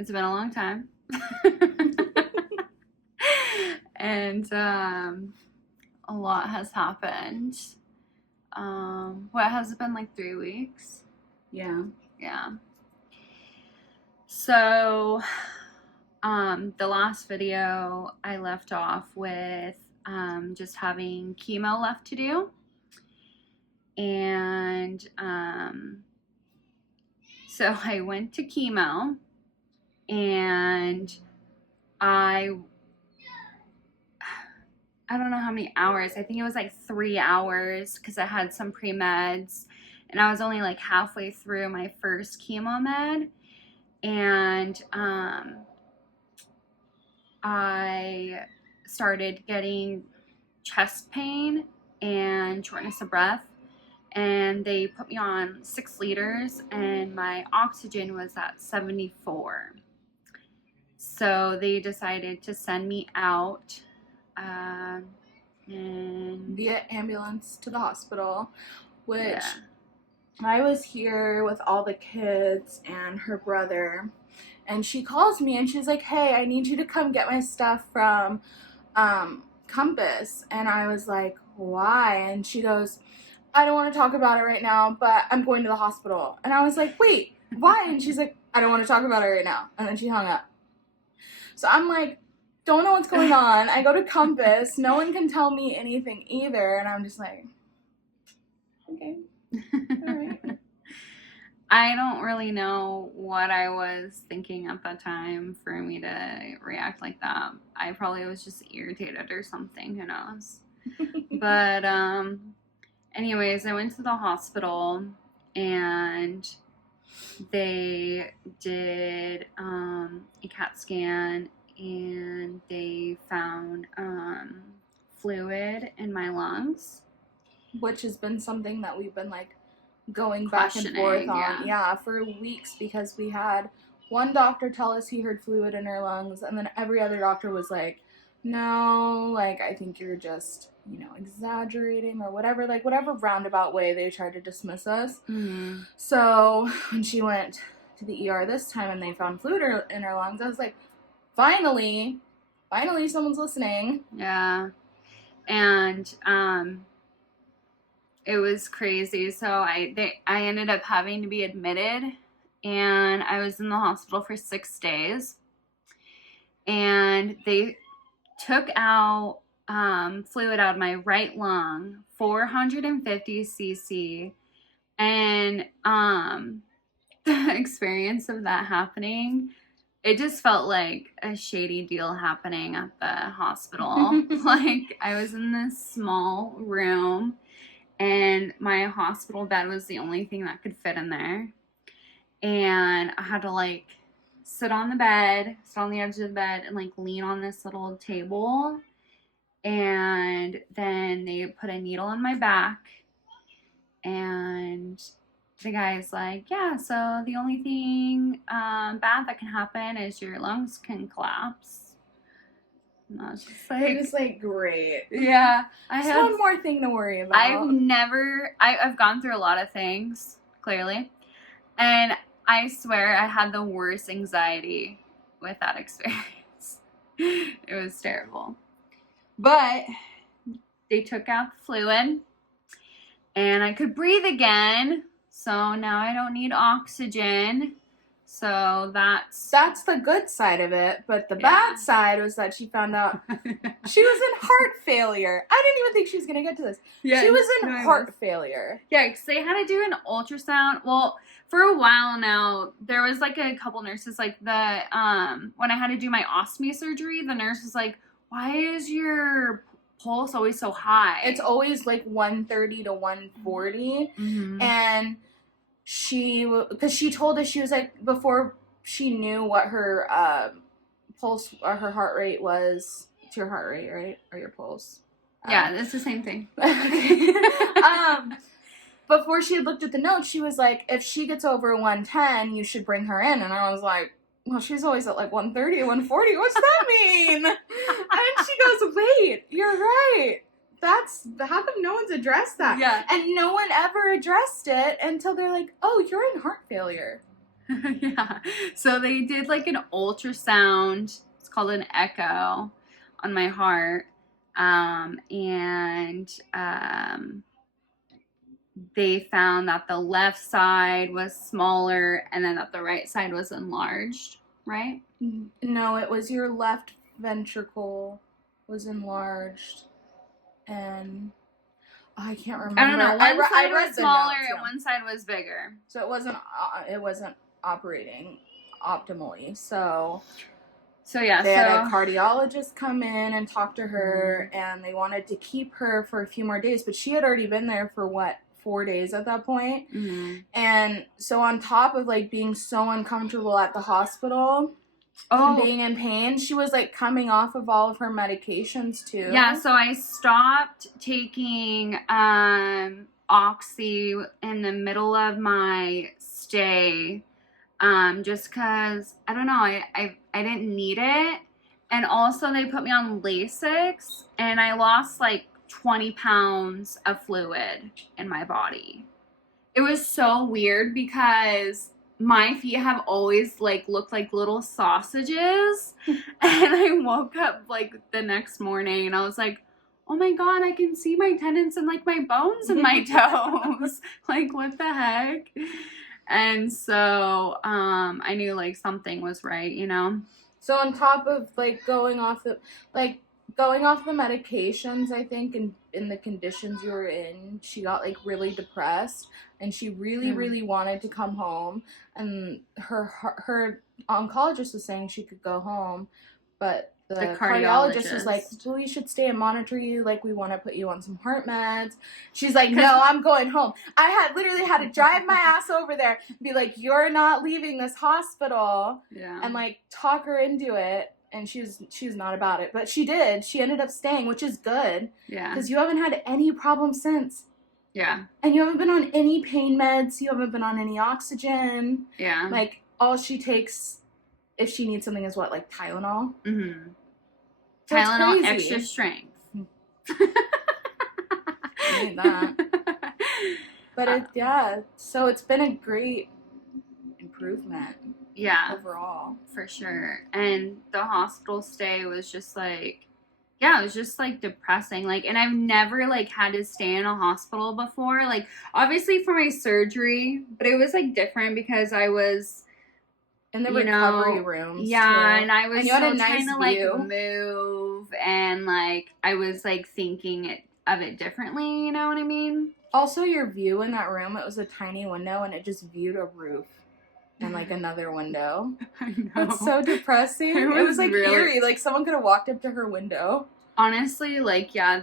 It's been a long time. And a lot has happened. What has it been, like 3 weeks? Yeah. Yeah. So, the last video I left off with just having chemo left to do. And so I went to chemo, and I don't know how many hours. I think it was like 3 hours because I had some pre-meds, and I was only like halfway through my first chemo med. And I started getting chest pain and shortness of breath, and they put me on 6 liters, and my oxygen was at 74. So they decided to send me out and via ambulance to the hospital, which yeah. I was here with all the kids and her brother, and she calls me and she's like, hey, I need you to come get my stuff from Compass. And I was like, why? And she goes, I don't want to talk about it right now, but I'm going to the hospital. And I was like, wait, why? And she's like, I don't want to talk about it right now. And then she hung up. So I'm like, don't know what's going on. I go to Compass. No one can tell me anything either. And I'm just like, okay. All right. I don't really know what I was thinking at that time for me to react like that. I probably was just irritated or something, who knows. But anyways, I went to the hospital, and they did a CAT scan, and they found fluid in my lungs. Which has been something that we've been like going back and forth on. Yeah, for weeks, because we had one doctor tell us he heard fluid in her lungs, and then every other doctor was like, no, like, I think you're just, exaggerating or whatever, like whatever roundabout way they tried to dismiss us. Mm-hmm. So when she went to the ER this time and they found fluid in her lungs, I was like, finally someone's listening. Yeah. And it was crazy. So I ended up having to be admitted, and I was in the hospital for 6 days, and they took out fluid out of my right lung, 450 cc, and the experience of that happening, it just felt like a shady deal happening at the hospital. Like, I was in this small room, and my hospital bed was the only thing that could fit in there. And I had to, like, sit on the edge of the bed, and, like, lean on this little table. And then they put a needle in my back. And the guy's like, yeah, so the only thing bad that can happen is your lungs can collapse. And I was just like, great. Yeah. Just one more thing to worry about. I've gone through a lot of things, clearly. And I swear I had the worst anxiety with that experience. It was terrible. But they took out the fluid, and I could breathe again. So now I don't need oxygen. So that's the good side of it, but the bad side was that she found out she was in heart failure. I didn't even think she was going to get to this. Yeah, she was in heart failure. Yeah, because they had to do an ultrasound. Well, for a while now, there was like a couple nurses, like when I had to do my ostomy surgery, the nurse was like, why is your pulse always so high? It's always like 130 to 140. Mm-hmm. And because she told us, she was like, before she knew what her pulse or her heart rate was. It's your heart rate, right? Or your pulse? Yeah, it's the same thing. Before she had looked at the notes, she was like, if she gets over 110, you should bring her in. And I was like, well, she's always at like 130 or 140. What's that mean? And she goes, wait, you're right. How come no one's addressed that? Yeah. And no one ever addressed it until they're like, oh, you're in heart failure. Yeah. So they did like an ultrasound. It's called an echo on my heart. And they found that the left side was smaller and then that the right side was enlarged, right? No, it was your left ventricle was enlarged, and I can't remember. I don't know. One side was smaller notes, yeah. and one side was bigger. So it wasn't operating optimally. So yeah, they had a cardiologist come in and talk to her, and they wanted to keep her for a few more days, but she had already been there for 4 days at that point. Mm-hmm. And so on top of like being so uncomfortable at the hospital and being in pain, she was like coming off of all of her medications too. Yeah, so I stopped taking Oxy in the middle of my stay, just because I don't know, I didn't need it, and also they put me on Lasix, and I lost like 20 pounds of fluid in my body. It was so weird because my feet have always like looked like little sausages, and I woke up like the next morning and I was like, oh my god, I can see my tendons and like my bones in my toes. Like, what the heck? And so I knew like something was right, you know. So on top of like going off the medications, I think in the conditions you were in, she got like really depressed, and she really wanted to come home, and her oncologist was saying she could go home, but the cardiologist was like, well, you should stay and monitor you, like we want to put you on some heart meds. She's like, no, I'm going home. I had literally had to drive my ass over there and be like, you're not leaving this hospital, and like talk her into it. And she was not about it, but she did. She ended up staying, which is good. Yeah. Because you haven't had any problems since. Yeah. And you haven't been on any pain meds. You haven't been on any oxygen. Yeah. Like, all she takes, if she needs something, is what, like Tylenol? Mm-hmm. So Tylenol extra strength. I need that. But so it's been a great improvement. Yeah. Overall. For sure. And the hospital stay was just like, it was just like depressing. Like, and I've never like had to stay in a hospital before. Like, obviously for my surgery, but it was like different because I was in the recovery rooms. Yeah, too. And I was still trying to like view. move, and like I was like thinking of it differently, you know what I mean? Also, your view in that room, it was a tiny window and it just viewed a roof. And like another window. I know. It's so depressing. It was like really eerie. Like someone could have walked up to her window. Honestly, like, yeah,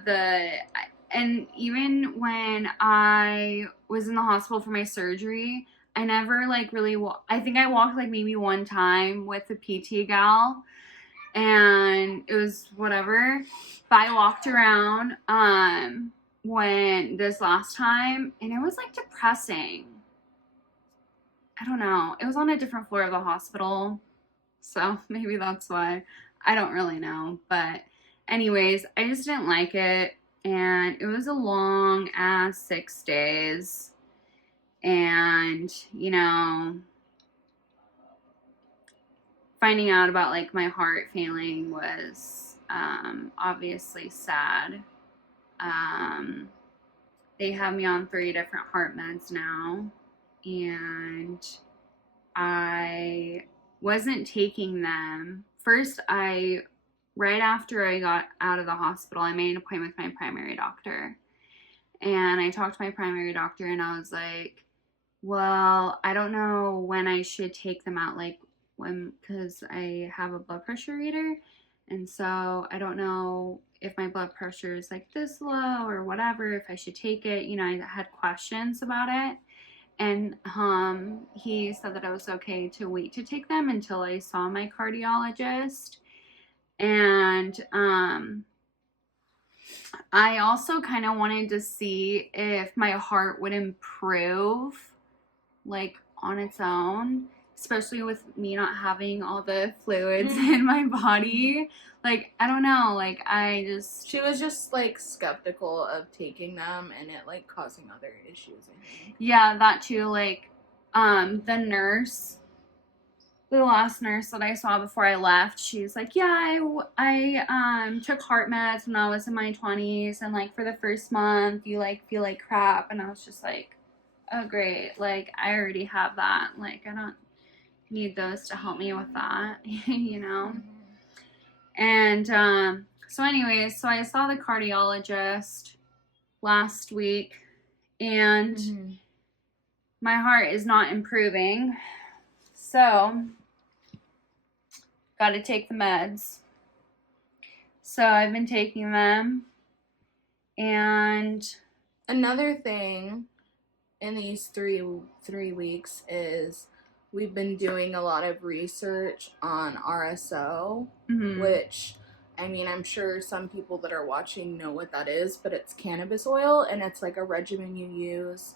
and even when I was in the hospital for my surgery, I never like really I think I walked like maybe one time with the PT gal, and it was whatever. But I walked around when this last time, and it was like depressing. I don't know. It was on a different floor of the hospital, so maybe that's why. I don't really know. But anyways, I just didn't like it, and it was a long ass 6 days. And, you know, finding out about like my heart failing was obviously sad. They have me on 3 different heart meds now. And I wasn't taking them. First, right after I got out of the hospital, I made an appointment with my primary doctor. And I talked to my primary doctor, and I was like, well, I don't know when I should take them out, like because I have a blood pressure reader. And so I don't know if my blood pressure is like this low or whatever, if I should take it. You know, I had questions about it. And he said that I was okay to wait to take them until I saw my cardiologist. And I also kind of wanted to see if my heart would improve, like, on its own, especially with me not having all the fluids in my body. Like, I don't know, like, she was just, like, skeptical of taking them and it, like, causing other issues, I think. Yeah, that too, like, the nurse the last nurse that I saw before I left, she's like, yeah, I took heart meds when I was in my 20s, and like for the first month you like feel like crap, and I was just like, oh great, like I already have that, like I don't need those to help me with that, you know. And so anyways, so I saw the cardiologist last week, and my heart is not improving, so got to take the meds. So I've been taking them. And another thing in these three weeks is we've been doing a lot of research on RSO, which, I mean, I'm sure some people that are watching know what that is, but it's cannabis oil, and it's like a regimen you use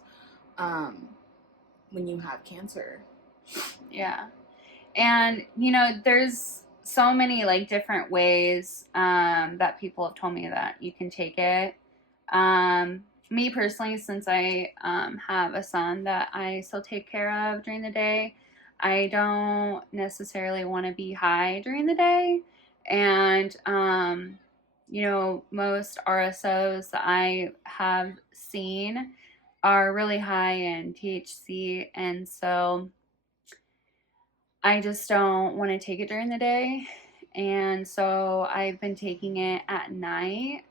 when you have cancer. Yeah. And, you know, there's so many, like, different ways that people have told me that you can take it. Me personally, since I have a son that I still take care of during the day, I don't necessarily want to be high during the day. And, you know, most RSOs that I have seen are really high in THC. And so I just don't want to take it during the day. And so I've been taking it at night.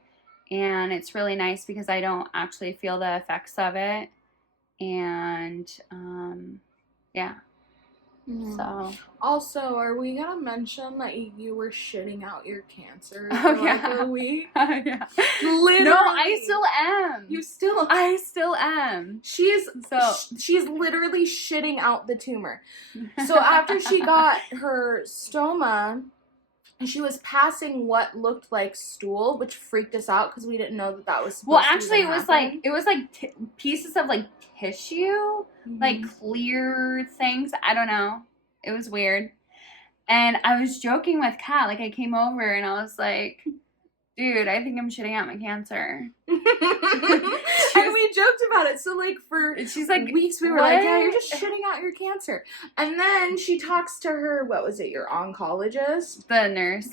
And it's really nice because I don't actually feel the effects of it. And yeah. So also, are we gonna mention that you were shitting out your cancer for like a week? Yeah. Literally. No, I still am. You still? I still am. She's literally shitting out the tumor. So after she got her stoma, she was passing what looked like stool, which freaked us out because we didn't know that was supposed to actually, it was like pieces of like tissue, like clear things. I don't know. It was weird. And I was joking with Kat. Like, I came over and I was like, dude, I think I'm shitting out my cancer. And we joked about it. So, like, for she's like, weeks, we were like, yeah, you're just shitting out your cancer. And then she talks to her, what was it, your oncologist? The nurse.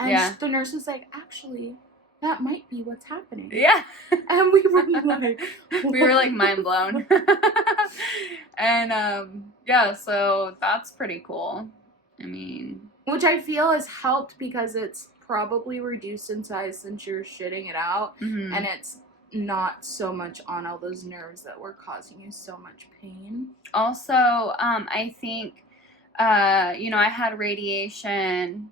And the nurse was like, actually, that might be what's happening. Yeah. And we were like... we were, like, mind blown. And, yeah, so that's pretty cool. I mean... Which I feel has helped because it's probably reduced in size since you're shitting it out. And it's not so much on all those nerves that were causing you so much pain. Also, I think, you know, I had radiation...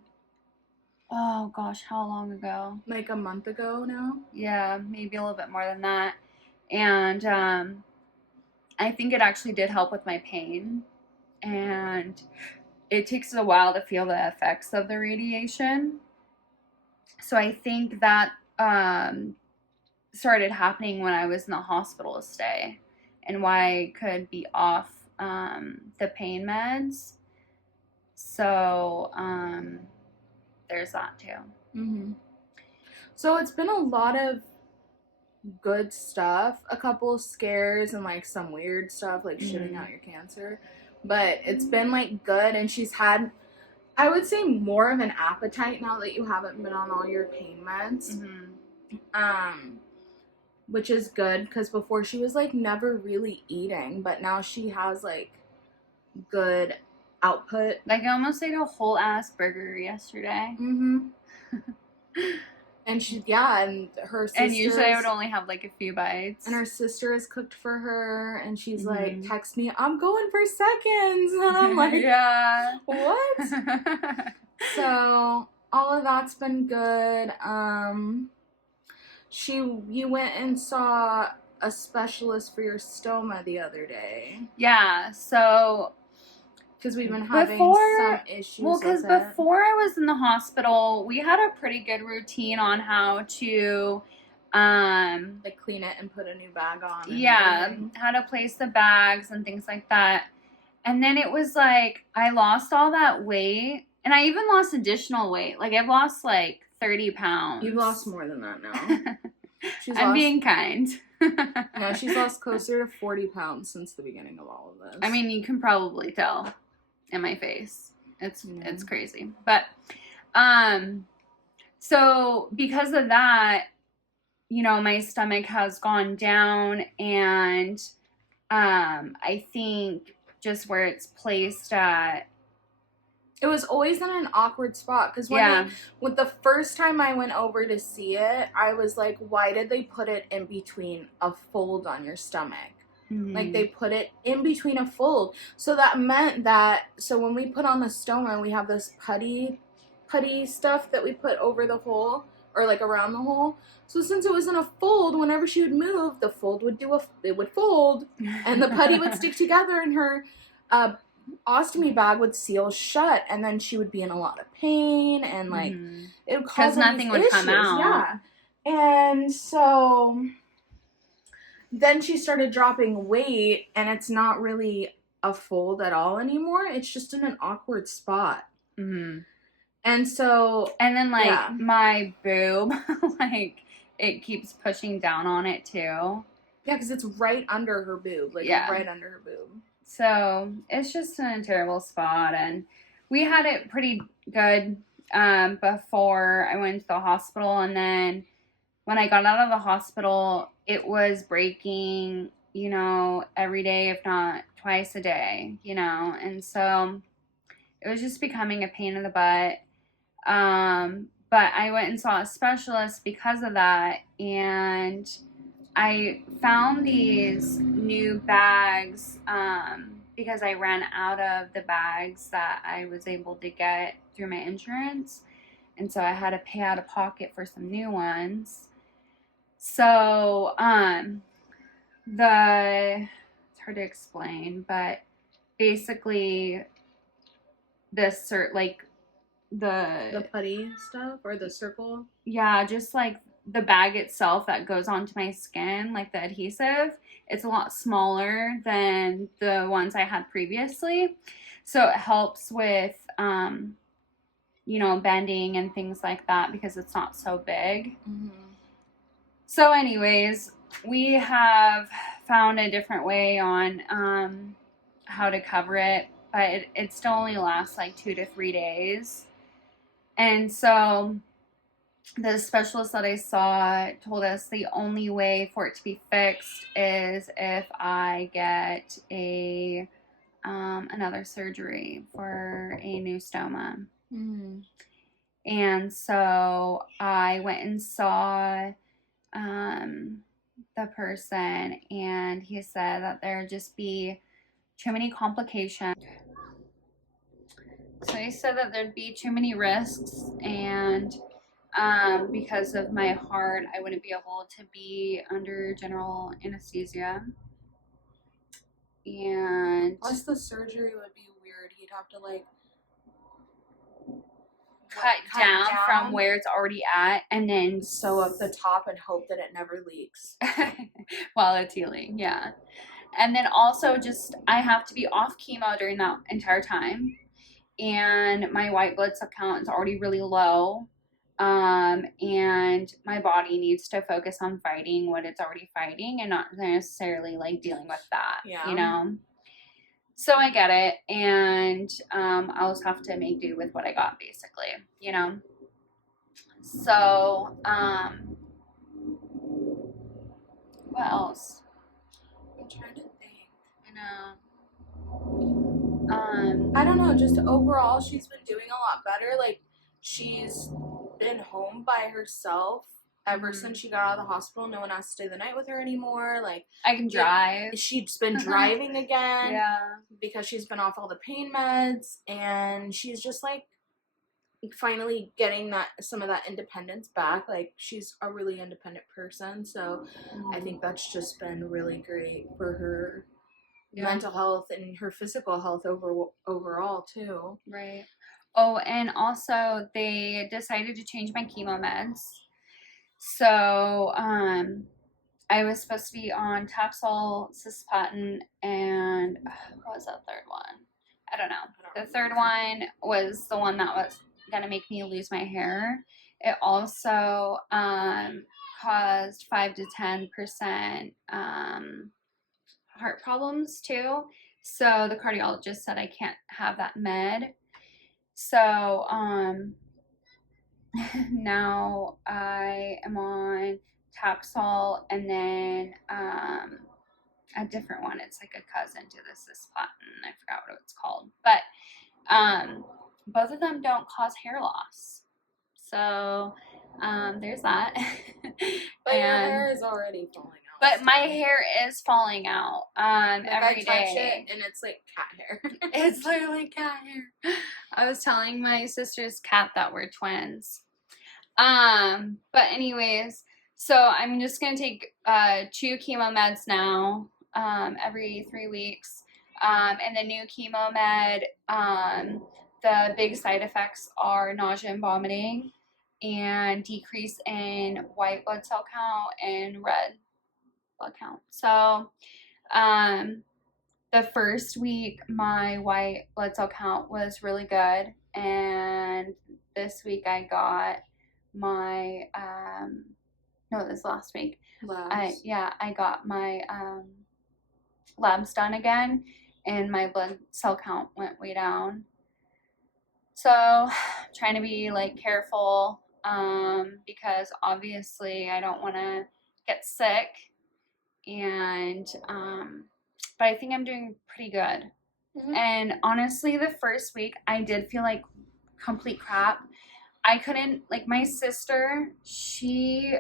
Oh, gosh, how long ago? Like a month ago now? Yeah, maybe a little bit more than that. And I think it actually did help with my pain. And it takes a while to feel the effects of the radiation. So I think that started happening when I was in the hospital stay and why I could be off the pain meds. So... there's that too. So it's been a lot of good stuff, a couple of scares and like some weird stuff like shitting out your cancer, but it's been like good. And she's had, I would say, more of an appetite now that you haven't been on all your pain meds, which is good because before she was like never really eating, but now she has like good output. Like, I almost ate a whole ass burger yesterday. And she, and her sister. And usually I would only have like a few bites. And her sister has cooked for her, and she's like, text me, I'm going for seconds. And I'm like, yeah. What? So all of that's been good. You went and saw a specialist for your stoma the other day. Yeah, so... Because we've been having some issues. Well, because before I was in the hospital, we had a pretty good routine on how to, like clean it and put a new bag on. Yeah, how to place the bags and things like that. And then it was like I lost all that weight, and I even lost additional weight. Like I've lost like 30 pounds. You've lost more than that now. I'm being kind. No, she's lost closer to 40 pounds since the beginning of all of this. I mean, you can probably tell. in my face. It's Yeah. it's crazy. But so because of that, you know, my stomach has gone down, and I think just where it's placed at. It was always in an awkward spot because Yeah. when the first time I went over to see it, I was like, why did they put it in between a fold on your stomach? Like, they put it in between a fold. So that meant that, so when we put on the stoma, we have this putty stuff that we put over the hole, or like around the hole. So since it was in a fold, whenever she would move, the fold would it would fold, and the putty would stick together, and her ostomy bag would seal shut, and then she would be in a lot of pain, and like it would cause nothing would come out. Yeah. And so then she started dropping weight, and it's not really a fold at all anymore. It's just in an awkward spot. And so, and then like my boob, like it keeps pushing down on it too. Yeah, because it's right under her boob, like right under her boob. So it's just in a terrible spot, and we had it pretty good before I went to the hospital, and then when I got out of the hospital, it was breaking, you know, every day, if not twice a day, you know, and so it was just becoming a pain in the butt. But I went and saw a specialist because of that, and I found these new bags because I ran out of the bags that I was able to get through my insurance, and so I had to pay out of pocket for some new ones. So it's hard to explain, but basically this the putty stuff, or the circle. Yeah, just like the bag itself that goes onto my skin, like the adhesive, it's a lot smaller than the ones I had previously. So it helps with, you know, bending and things like that because it's not so big. So anyways, we have found a different way on how to cover it, but it still only lasts like 2 to 3 days. And so the specialist that I saw told us the only way for it to be fixed is if I get a another surgery for a new stoma. And so I went and saw the person, and he said that there'd just be too many complications. So he said that there'd be too many risks, and because of my heart, I wouldn't be able to be under general anesthesia. And plus the surgery would be weird. He'd have to like cut down from where it's already at, and then sew up the top and hope that it never leaks while it's healing. Yeah. And then also just I have to be off chemo during that entire time, and my white blood cell count is already really low. And my body needs to focus on fighting what it's already fighting and not necessarily like dealing with that, you know? So I get it, and I'll just have to make do with what I got, basically, you know? So, what else? I'm trying to think. I know. I don't know, just overall, she's been doing a lot better. Like, she's been home by herself ever since she got out of the hospital. No one has to stay the night with her anymore. Like, I can drive. She's been driving again. Yeah. Because she's been off all the pain meds, and she's just like finally getting some of that independence back. Like, she's a really independent person, so I think that's just been really great for her mental health and her physical health overall too. Right. Oh, and also they decided to change my chemo meds. So, I was supposed to be on Taxol, cisplatin, and what was that third one? I don't know. The third one was the one that was gonna make me lose my hair. It also caused 5 to 10% heart problems too. So the cardiologist said I can't have that med. So now I am on Taxol and then a different one. It's like a cousin to the cisplatin. I forgot what it's called. But both of them don't cause hair loss. So there's that. But your hair is already falling out. But my hair is falling out like every I touch day. it and it's like cat hair. It's literally cat hair. I was telling my sister's cat that we're twins. But anyways, so I'm just gonna take 2 chemo meds now, every 3 weeks. And the new chemo med, the big side effects are nausea and vomiting, and decrease in white blood cell count and red blood count. So, the first week my white blood cell count was really good, and this week I got my no, this last week. Labs. I got my labs done again, and my blood cell count went way down. So, trying to be like careful because obviously I don't want to get sick, and but I think I'm doing pretty good. Mm-hmm. And honestly, the first week I did feel like complete crap. I couldn't, like, my sister, she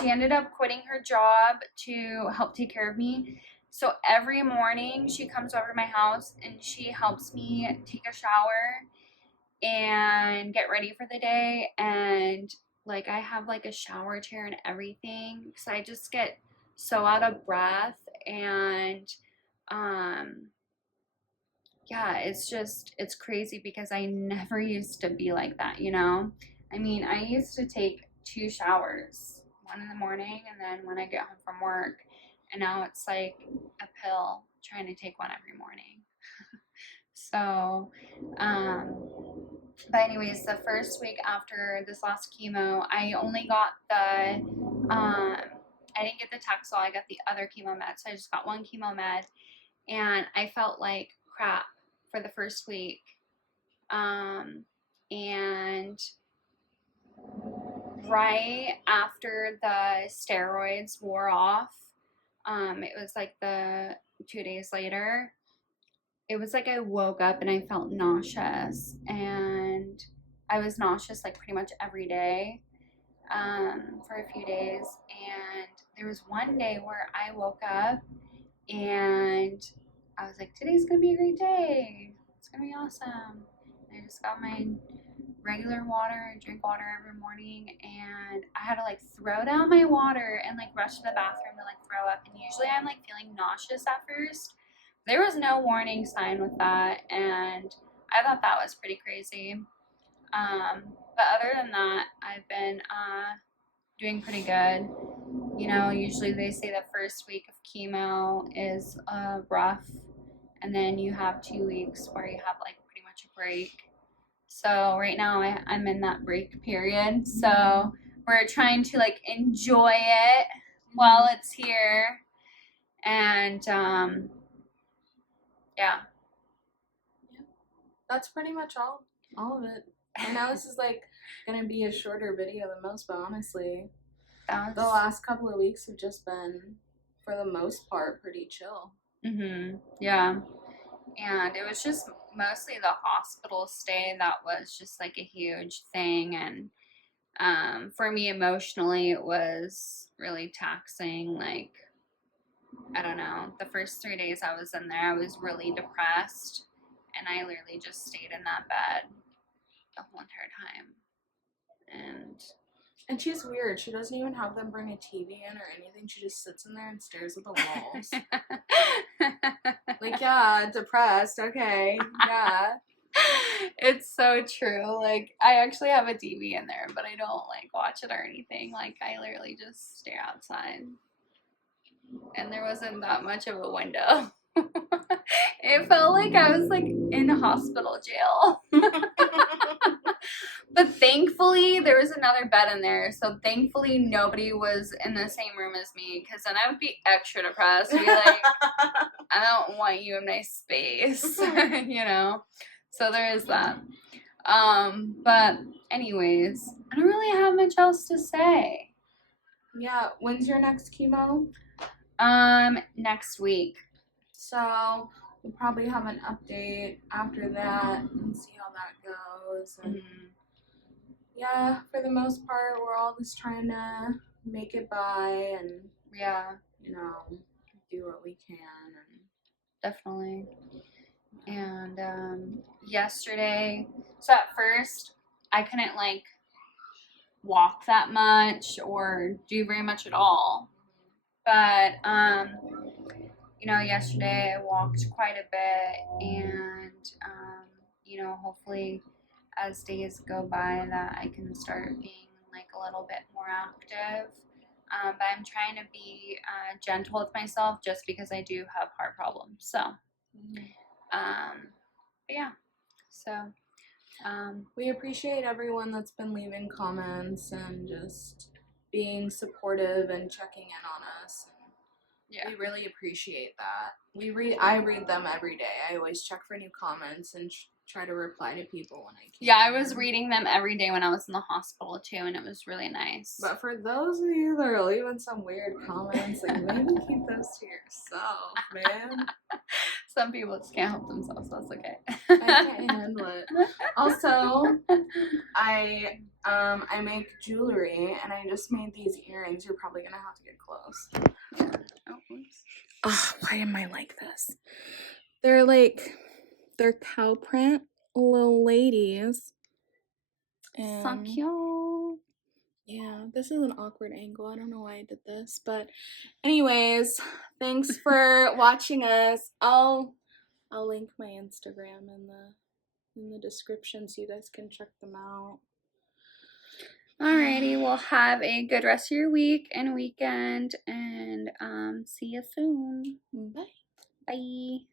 ended up quitting her job to help take care of me. So every morning she comes over to my house and she helps me take a shower and get ready for the day. And like, I have like a shower chair and everything because I just get so out of breath. And yeah, it's crazy because I never used to be like that, you know? I mean, I used to take 2 showers, one in the morning and then when I get home from work. And now it's like a pill, trying to take one every morning. So, but anyways, the first week after this last chemo, I only got I didn't get the Taxol, I got the other chemo med. So I just got 1 chemo med, and I felt like crap for the first week. And right after the steroids wore off, it was like the 2 days later, it was like I woke up and I felt nauseous, and I was nauseous like pretty much every day for a few days. And there was one day where I woke up and I was like, today's gonna be a great day. It's gonna be awesome. And I just got my regular water, drink water every morning, and I had to like throw down my water and like rush to the bathroom to like throw up. And usually I'm like feeling nauseous at first. There was no warning sign with that, and I thought that was pretty crazy. But other than that, I've been doing pretty good. You know, usually they say the first week of chemo is rough, and then you have 2 weeks where you have like pretty much a break. So right now I'm in that break period. So we're trying to like enjoy it while it's here. And yeah. That's pretty much all of it. And now this is like gonna be a shorter video than most, but honestly, the last couple of weeks have just been, for the most part, pretty chill. Yeah. And it was just mostly the hospital stay that was just like a huge thing. And for me emotionally, it was really taxing. Like, I don't know, the first 3 days I was in there, I was really depressed, and I literally just stayed in that bed the whole entire time. And she's weird. She doesn't even have them bring a TV in or anything. She just sits in there and stares at the walls. Like, yeah, depressed. Okay, yeah. It's so true. Like, I actually have a TV in there, but I don't like watch it or anything. Like, I literally just stare outside. And there wasn't that much of a window. It felt like I was like in hospital jail. But thankfully, there was another bed in there. So thankfully, nobody was in the same room as me. Because then I would be extra depressed. Be like, I don't want you in my space. You know? So there is that. But anyways, I don't really have much else to say. Yeah, when's your next chemo? Next week. So we'll probably have an update after that and see how that goes. And yeah, for the most part, we're all just trying to make it by and Yeah, you know, do what we can. And definitely. And yesterday, so at first I couldn't like walk that much or do very much at all. But you know, yesterday I walked quite a bit, and you know, hopefully as days go by that I can start being like a little bit more active. But I'm trying to be gentle with myself just because I do have heart problems. So, but yeah, so we appreciate everyone that's been leaving comments and just being supportive and checking in on us. yeah. We really appreciate that. I read them every day. I always check for new comments and try to reply to people when I can. Yeah, I was reading them every day when I was in the hospital too, and it was really nice. But for those of you that are leaving some weird comments, like maybe keep those to yourself, man. Some people just can't help themselves, so that's okay. I can't handle it. Also, I make jewelry, and I just made these earrings. You're probably gonna have to get close. Yeah. Oh, oops. Oh, why am I like this? They're cow print little ladies. So And cute. yeah, this is an awkward angle. I don't know why I did this, but anyways, thanks for watching us. I'll link my Instagram in the description so you guys can check them out. Alrighty, well, have a good rest of your week and weekend, and see you soon. Bye. Bye.